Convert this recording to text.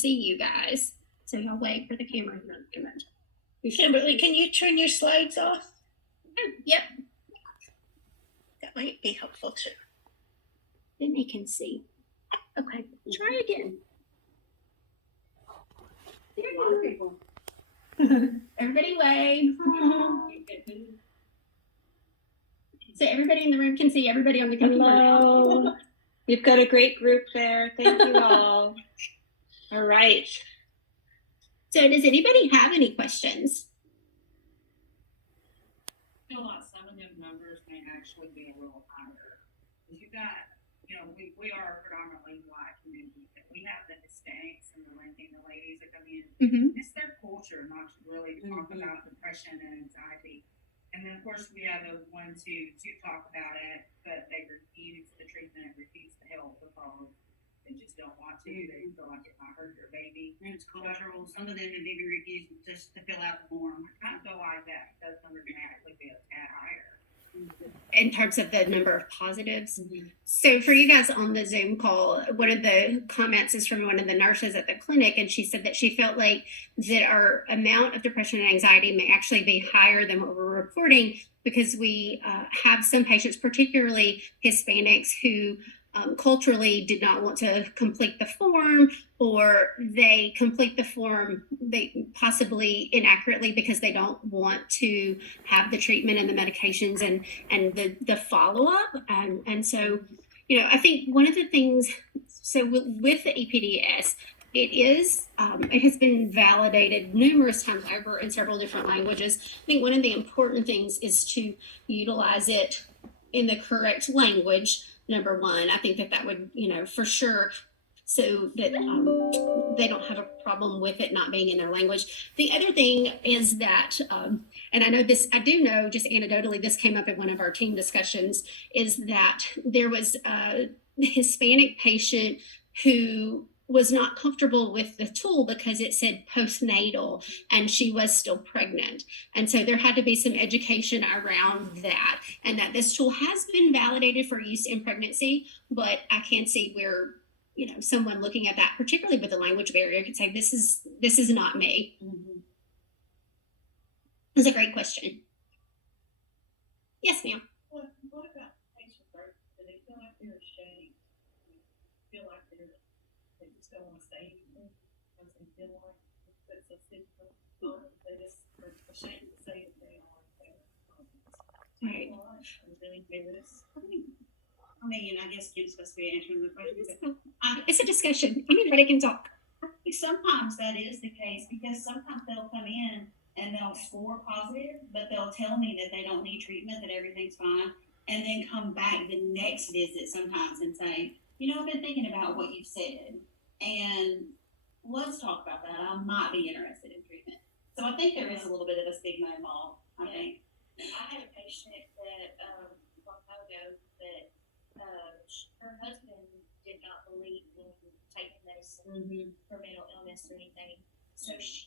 see you guys. So y'all wait for the camera to come in. Kimberly, can you turn your slides off? Yep, That might be helpful too. then they can see. Okay, try again. There you go. Everybody wave. So everybody in the room can see everybody on the computer. Hello. You've got a great group there. Thank you all. All right. So does anybody have any questions? I feel like some of them numbers may actually be a little higher. Because you got, we are predominantly Black community, but we have the Hispanics and the Latino ladies that come in. Mm-hmm. It's their culture not to really talk about depression and anxiety. And then, of course, we have those ones who do talk about it, but they refuse the treatment, refuse the help because they just don't want to. They feel like it might hurt their baby. And it's cultural. Some of them have even refused just to fill out the form. I kind of feel like that does automatically be a tad higher. In terms of the number of positives. So for you guys on the Zoom call, one of the comments is from one of the nurses at the clinic, and she said that she felt like that our amount of depression and anxiety may actually be higher than what we're reporting because we have some patients, particularly Hispanics, who culturally did not want to complete the form, or they complete the form they possibly inaccurately because they don't want to have the treatment and the medications and the follow-up. And so, I think one of the things, so with the EPDS, it has been validated numerous times over in several different languages. I think one of the important things is to utilize it in the correct language. Number one, I think that would, for sure, so that they don't have a problem with it not being in their language. The other thing is that, and I do know just anecdotally, this came up at one of our team discussions, is that there was a Hispanic patient who was not comfortable with the tool because it said postnatal and she was still pregnant. And so there had to be some education around that, and that this tool has been validated for use in pregnancy, but I can see where, someone looking at that, particularly with the language barrier, could say, this is not me. It's a great question. Yes, ma'am. What about patient birth? Do they feel like they're ashamed? Feel like they just don't want to say anything because they feel like it's a secret. They just are ashamed to say that they are there. Right. Really nervous. I mean, I guess Kim's supposed to be answering the question. It's a discussion. Anybody can talk. Sometimes that is the case because sometimes they'll come in and they'll score positive, but they'll tell me that they don't need treatment, that everything's fine, and then come back the next visit sometimes and say, I've been thinking about what you've said, and let's talk about that. I might be interested in treatment. So I think there is a little bit of a stigma involved, I think. I had a patient that a long time ago that her husband did not believe in taking medicine for mental illness or anything. So she